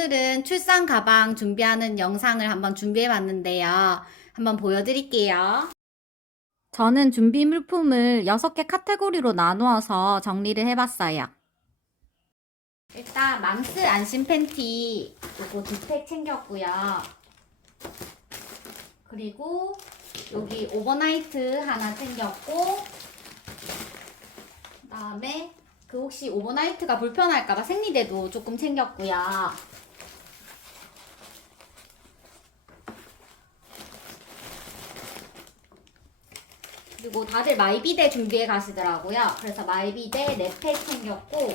오늘은 출산 가방 준비하는 영상을 한번 준비해 봤는데요. 한번 보여드릴게요. 저는 준비 물품을 6개 카테고리로 나누어서 정리를 해봤어요. 일단 망스 안심 팬티 요거 두 팩 챙겼고요. 그리고 여기 오버나이트 하나 챙겼고 그다음에 그 혹시 오버나이트가 불편할까봐 생리대도 조금 챙겼고요. 그리고 다들 마이비데 준비해 가시더라고요. 그래서 마이비데 4팩 챙겼고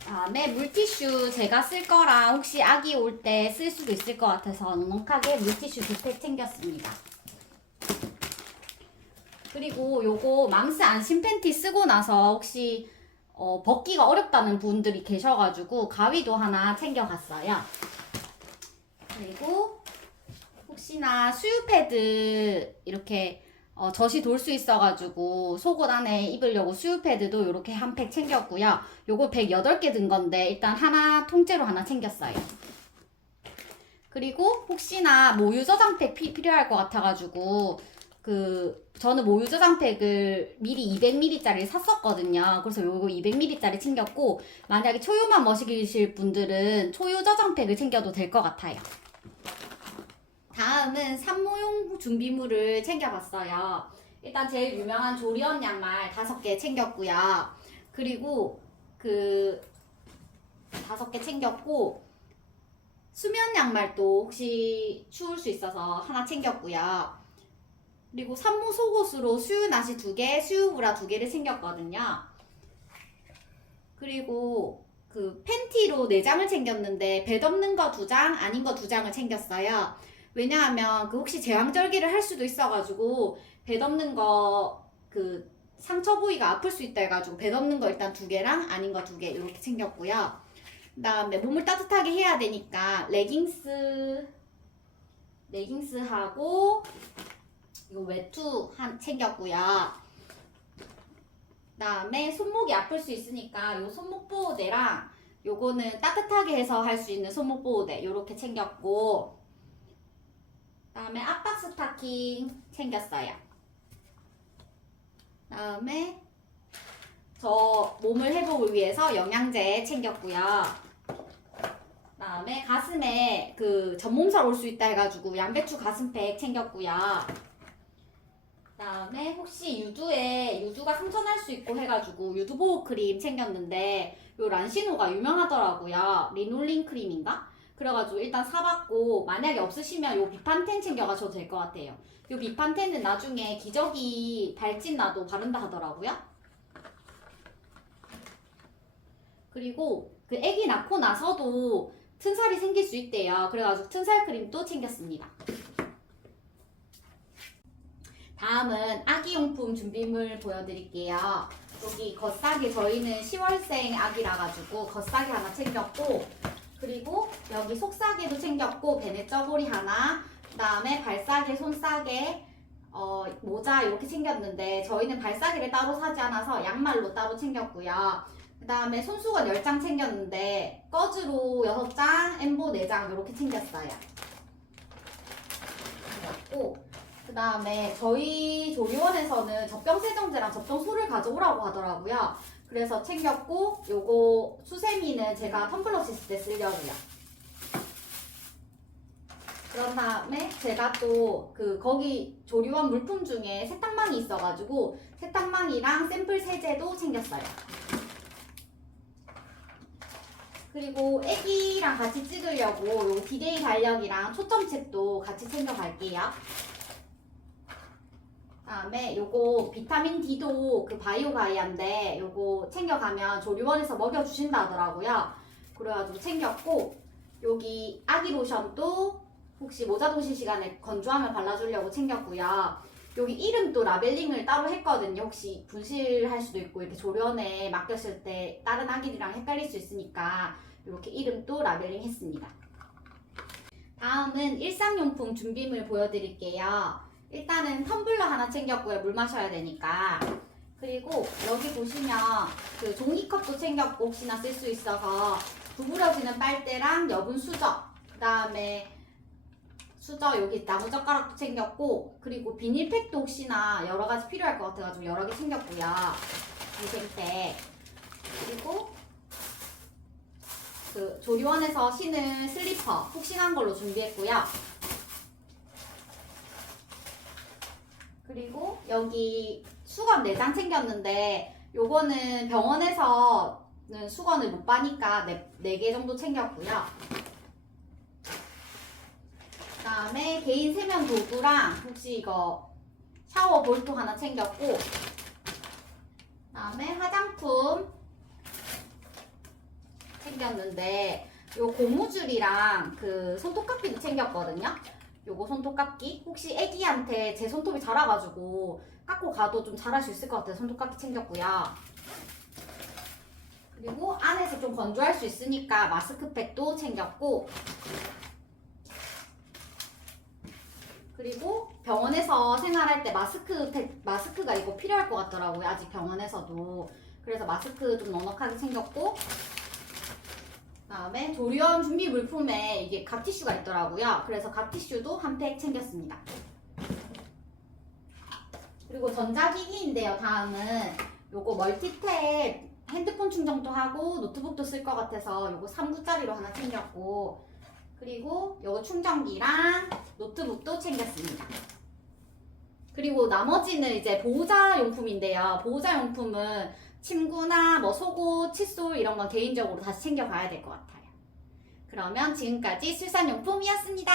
다음에 물티슈 제가 쓸 거랑 혹시 아기 올 때 쓸 수도 있을 것 같아서 넉넉하게 물티슈 두팩 챙겼습니다. 그리고 요거 맘스 안심 팬티 쓰고 나서 혹시 어, 벗기가 어렵다는 분들이 계셔가지고 가위도 하나 챙겨갔어요. 그리고 혹시나 수유 패드 이렇게 어, 젖이 돌 수 있어가지고 속옷 안에 입으려고 수유 패드도 이렇게 한 팩 챙겼고요. 요거 108개 든 건데 일단 하나 통째로 하나 챙겼어요. 그리고 혹시나 모유 저장팩 피, 필요할 것 같아가지고 그 저는 모유 저장팩을 미리 200ml짜리 샀었거든요. 그래서 요거 200ml짜리 챙겼고 만약에 초유만 머시기실 분들은 초유 저장팩을 챙겨도 될 것 같아요. 다음은 산모용 준비물을 챙겨봤어요. 일단 제일 유명한 조리원 양말 다섯 개 챙겼고요. 그리고 그 다섯 개 챙겼고 수면 양말도 혹시 추울 수 있어서 하나 챙겼고요. 그리고 산모 속옷으로 수유 나시 두 개, 수유 브라 두 개를 챙겼거든요. 그리고 그 팬티로 네 장을 챙겼는데 배 덮는 거 두 장, 아닌 거 두 장을 챙겼어요. 왜냐하면 그 혹시 제왕절개를 할 수도 있어가지고 배 덮는 거 그 상처 부위가 아플 수 있다 해가지고 배 덮는 거 일단 두 개랑 아닌 거 두 개 이렇게 챙겼고요. 그다음에 몸을 따뜻하게 해야 되니까 레깅스 레깅스하고 이거 외투 한 챙겼고요. 그다음에 손목이 아플 수 있으니까 요 손목 보호대랑 요거는 따뜻하게 해서 할 수 있는 손목 보호대 요렇게 챙겼고 그 다음에 압박 스타킹 챙겼어요. 그다음에 저 몸을 회복을 위해서 영양제 챙겼고요. 그다음에 가슴에 그 전몸살 올 수 있다 해가지고 양배추 가슴팩 챙겼고요. 그다음에 혹시 유두에 유두가 상처날 수 있고 해가지고 유두 보호 크림 챙겼는데 요 란시노가 유명하더라고요. 리놀린 크림인가? 그래가지고 일단 사봤고 만약에 없으시면 요 비판텐 챙겨가셔도 될 것 같아요. 요 비판텐은 나중에 기저귀 발진 나도 바른다 하더라고요. 그리고 그 아기 낳고 나서도 튼살이 생길 수 있대요. 그래가지고 튼살 크림도 챙겼습니다. 다음은 아기용품 준비물 보여드릴게요. 여기 겉싸기 저희는 10월생 아기라 가지고 겉싸기 하나 챙겼고 그리고 여기 속싸개도 챙겼고 베네 쩌고리 하나 그 다음에 발싸개, 손싸개 어, 모자 이렇게 챙겼는데 저희는 발싸개를 따로 사지 않아서 양말로 따로 챙겼고요. 그 다음에 손수건 10장 챙겼는데 꺼즈로 6장, 엠보 4장 이렇게 챙겼어요. 그리고 그 다음에 저희 조리원에서는 젖병 세정제랑 젖병 소를 가져오라고 하더라고요. 그래서 챙겼고 요거 수세미는 제가 텀블러 씻을 때 쓰려고요. 그런 다음에 제가 또 그 거기 조리원 물품 중에 세탁망이 있어가지고 세탁망이랑 샘플 세제도 챙겼어요. 그리고 애기랑 같이 찍으려고 요 디데이 달력이랑 초점책도 같이 챙겨갈게요. 다음에 요거 비타민 D도 그 바이오 가이아인데 요거 챙겨가면 조리원에서 먹여주신다 하더라고요. 그래가지고 챙겼고 여기 아기 로션도 혹시 모자 도실 시간에 건조함을 발라주려고 챙겼고요. 여기 이름도 라벨링을 따로 했거든요. 혹시 분실할 수도 있고 이렇게 조련에 맡겼을 때 다른 아기들이랑 헷갈릴 수 있으니까 이렇게 이름도 라벨링 했습니다. 다음은 일상용품 준비물 보여드릴게요. 일단은 텀블러 하나 챙겼고요. 물 마셔야 되니까. 그리고 여기 보시면 그 종이컵도 챙겼고 혹시나 쓸 수 있어서 구부러지는 빨대랑 여분 수저 그 다음에 수저 여기 나무젓가락도 챙겼고 그리고 비닐팩도 혹시나 여러 가지 필요할 것 같아가지고 여러 개 챙겼고요 위생팩 그리고 그 조리원에서 신은 슬리퍼 푹신한 걸로 준비했고요 그리고 여기 수건 4장 챙겼는데 요거는 병원에서는 수건을 못 빠니까 4 개 정도 챙겼고요. 그 다음에 개인 세면 도구랑 혹시 이거 샤워 볼도 하나 챙겼고 그 다음에 화장품 챙겼는데 요 고무줄이랑 그 손톱깎이도 챙겼거든요. 요거 손톱깎이 혹시 애기한테 제 손톱이 자라가지고 깎고 가도 좀 잘할 수 있을 것 같아요 손톱깎이 챙겼고요. 그리고 안에서 좀 건조할 수 있으니까 마스크팩도 챙겼고. 그리고 병원에서 생활할 때 마스크 팩 마스크가 이거 필요할 것 같더라고요 아직 병원에서도. 그래서 마스크 좀 넉넉하게 챙겼고 다음에 조리원 준비 물품에 이게 각 티슈가 있더라고요. 그래서 각 티슈도 한 팩 챙겼습니다. 그리고 전자기기인데요. 다음은 요거 멀티탭 핸드폰 충전도 하고 노트북도 쓸 것 같아서 요거 3구짜리로 하나 챙겼고 그리고 요거 충전기랑 노트북도 챙겼습니다. 그리고 나머지는 이제 보호자 용품인데요. 보호자 용품은 침구나 뭐 속옷, 칫솔 이런 건 개인적으로 다시 챙겨가야 될 것 같아요. 그러면 지금까지 술산용품이었습니다.